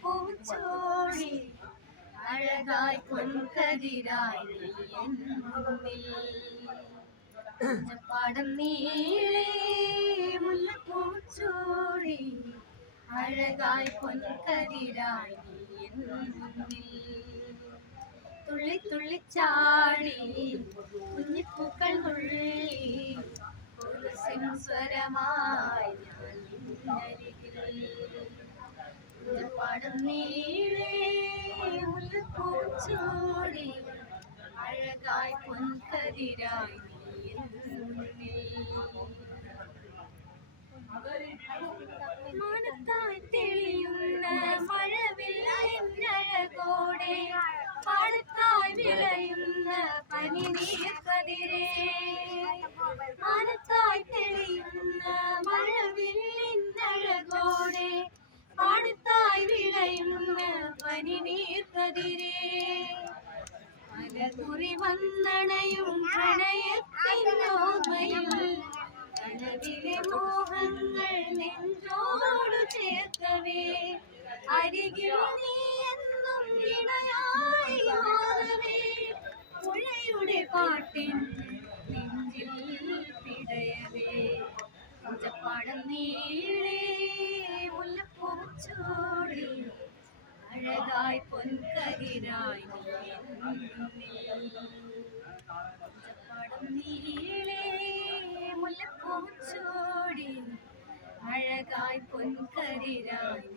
മുല്ലപ്പൂച്ചോടി അഴകായി പൊൻകതിരായി പാടം നീളേ മുല്ലപ്പൂച്ചോടി അഴകായി പൊൻകതിരായി തുള്ളി തുള്ളിച്ചാടി കുഞ്ഞിപ്പൂക്കൾ തുള്ളി സ്വരമായി പാടം നീളേ മുല്ലപ്പൂച്ചോടി അഴകായി പൊൻകതിരായി മാനത്തായി തെളിയുന്ന മഴവില്ലഴകോടെ പാടത്തായി വിളയുന്ന പനിനീർക്കതിരേ മാനത്തായി തെളിയുന്ന മഴവില്ലഴകോടെ പാടത്തായി വിളയുന്ന പനിനീർക്കതിരേ മലകുറി വന്നണയും പ്രണയത്തിനോർമ്മയിൽ കനവിലെ മോഹങ്ങൾ നെഞ്ചോടു ചേർക്കവേ അരികിൽ നീ എന്നും ഇണയായി മാറവേ പുഴയുടെ പാട്ടിൻ നെഞ്ചിൽ പിടയവേ പാടം നീളേ മുല്ലപ്പൂച്ചോടി അഴകായി പൊൻകതിരായി പാടം നീളേ മുല്ലപ്പൂച്ചോടി അഴകായി പൊൻകതിരായി